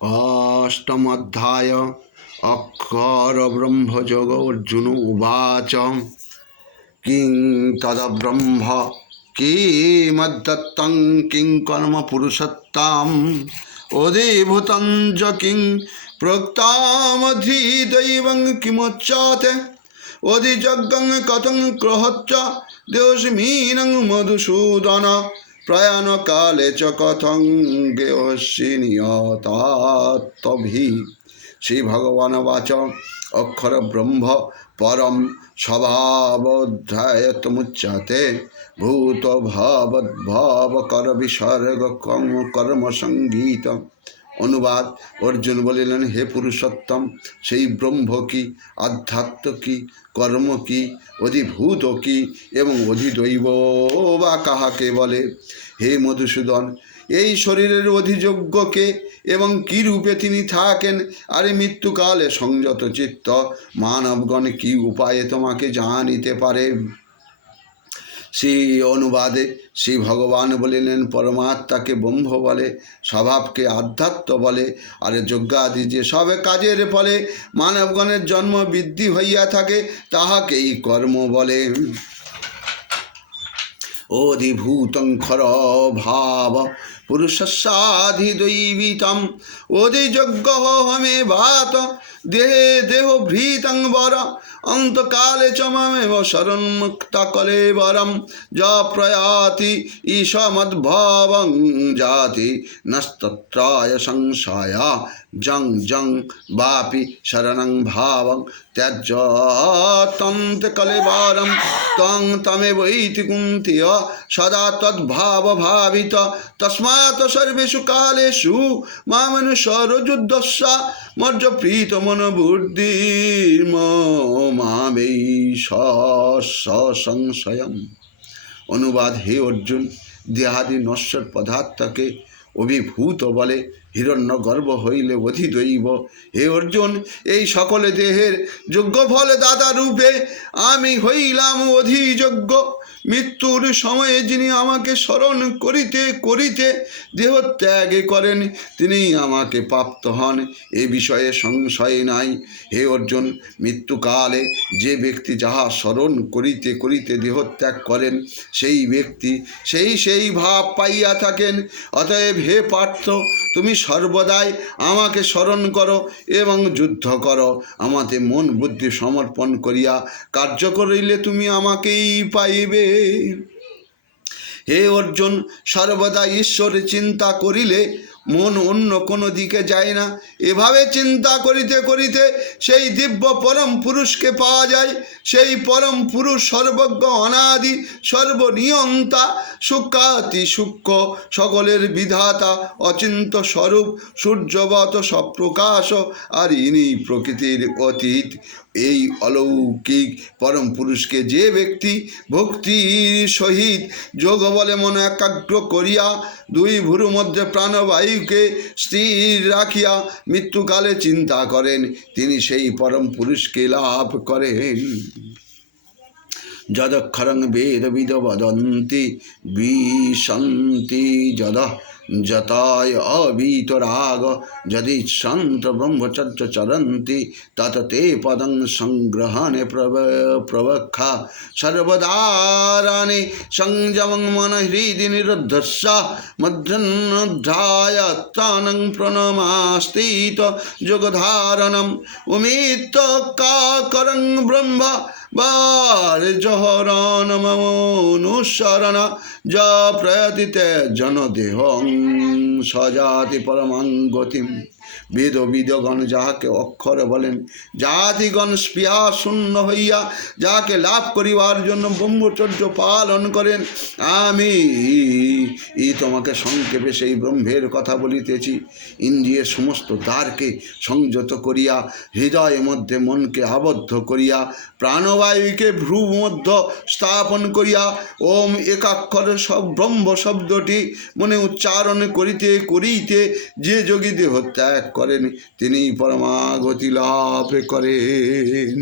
अष्टमोऽध्याय अक्षरब्रह्मयोगो अर्जुन उवाच किं तद्ब्रह्म किमद्दत्तं किं कर्म पुरुषत्ताम् अधिभूतं च किं प्रोक्तमधिदैवं किमुच्यते अधिजज्ञं कथं कृहच्च देवस्मिनं मधुसूदन प्रयाणकाले च कथं गेयसि नियतात्तभिः। श्री भगवान वाच अक्षर ब्रह्म परम स्वभावोऽध्यायतमुच्यते भूत भवद्भव कर विसर्ग कर्म संगीत। অনুবাদ অর্জুন বলিলেন, হে পুরুষোত্তম, সেই ব্রহ্ম কি, আধ্যাত্ম কি, কর্ম কি, অধিভূত কি এবং অধিদৈব বা কাহাকে বলে? হে মধুসূদন, এই শরীরের অধিযোগ্যকে এবং কি রূপে তিনি থাকেন? আরে মৃত্যুকালে সংযত চিত্ত মানবগণ কি উপায়ে তোমাকে জানিতে পারে? সেই অনুবাদে শ্রী ভগবান বলিলেন, পরমাত্মাকে ব্রহ্ম বলে, স্বভাবকে আধ্যাত্ম বলে, আর যজ্ঞাদি যে সব কাজের ফলে মানবগণের জন্ম বৃদ্ধি হইয়া থাকে তাহাকেই কর্ম বলে। অধিভূতং খর ভাব পুরুষস্যাধিদৈবিতম অধিযজ্ঞ হমে ভাত দেহে দেহ ভৃতং বর অন্তকালে চ মামেব শরণমুক্তা কলেবরম যা প্রয়াতি ঈশমদ্ভবং জাতি নস্তত্রায় সংশয় জং জং বাপি শরণং ভাবং ত্যজ তন্তে কলেবরম তং তমেবৈতি কুন্তিয় সদা তদ্ভাব ভাবিত তস্মাৎ সর্বেষু কালেষু মামনুসরযুদ্ধস্য মজ্জ প্রীতমন বুদ্ধির্মামেই সংশয়ম। অনুবাদ, হে অর্জুন, দেহাদি নশ্বর পদার্থকে অভিভূত বলে, হিরণ্য গর্ভ হইলে অধিদৈব। হে অর্জুন, এই সকলে দেহের যোগ্য ফল দাতা রূপে আমি হইলাম অধিযোগ্য। মৃত্যুর সময়ে যিনি আমাকে স্মরণ করিতে করিতে দেহ ত্যাগ করেন তিনি আমাকে প্রাপ্ত হন, এ বিষয়ে সংশয় নাই। হে অর্জুন, মৃত্যুকালে যে ব্যক্তি যাহা স্মরণ করিতে করিতে দেহ ত্যাগ করেন সেই ব্যক্তি সেই ভাব পাইয়া থাকেন। অতএব হে পার্থ, তুমি সর্বদাই আমাকে স্মরণ করো এবং যুদ্ধ করো। আমাতে মন বুদ্ধি সমর্পণ করিয়া কার্য করিলে তুমি আমাকেই পাইবে। হে অর্জুন, সর্বদা ঈশ্বরের চিন্তা করিলে মন অন্য কোনো দিকে যায় না। এভাবে চিন্তা করিতে করিতে সেই দিব্য পরম পুরুষকে পাওয়া যায়। সেই পরম পুরুষ সর্বজ্ঞ, অনাদি, সর্বনিয়ন্তা, সূক্ষ্মাতি সূক্ষ্ম, সকলের বিধাতা, অচিন্ত স্বরূপ, সূর্যবৎ সপ্রকাশ, আর ইনি প্রকৃতির অতীত। এই অলৌকিক পরম পুরুষকে যে ব্যক্তি ভক্তির সহিত যোগ বলে মন একাগ্র করিয়া দুই ভুরু মধ্যে প্রাণবায়ুকে স্থির রাখিয়া মৃত্যুকালে চিন্তা করেন তিনি সেই পরম পুরুষকে লাভ করেন। যদক্ষরং বেদবিদ বদন্তি বিশন্তি যদ যতায় অবিতরাগ যদিচ্ছন্ত ব্রহ্মচর্য চরন্তি তত তে পদং সংগ্রহণে প্রবক্ষা সর্বদারাণি সংযমং মন হৃদি নিরুদ্ধস্য মধ্যন্ধ্যায় তানং প্রণমাস্তিত যোগধারণম উমিত কাকরং ব্রহ্ম বারজহরণ মমনুসরণ য প্রয়তিতে জনদেহং সজাতি পরমাঙ্গতিম। বেদবিদগণ যাহাকে অক্ষর বলেন, জাতিগণ স্পৃহা শূন্য হইয়া যাহাকে লাভ করিবার জন্য ব্রহ্মচর্য পালন করেন। আমি তোমাকে সংক্ষেপে সেই ব্রহ্মের কথা বলিতেছি। ইন্দ্রিয়ের সমস্ত দ্বারকে সংযত করিয়া হৃদয়ের মধ্যে মনকে আবদ্ধ করিয়া প্রাণবায়ুকে ভ্রু মধ্য স্থাপন করিয়া ওম একাক্ষর সব ব্রহ্ম শব্দটি মনে উচ্চারণ করিতে করিতে যে যোগী দেহ ত্যাগ করেন তিনি পরমাগতি লাভ করেন।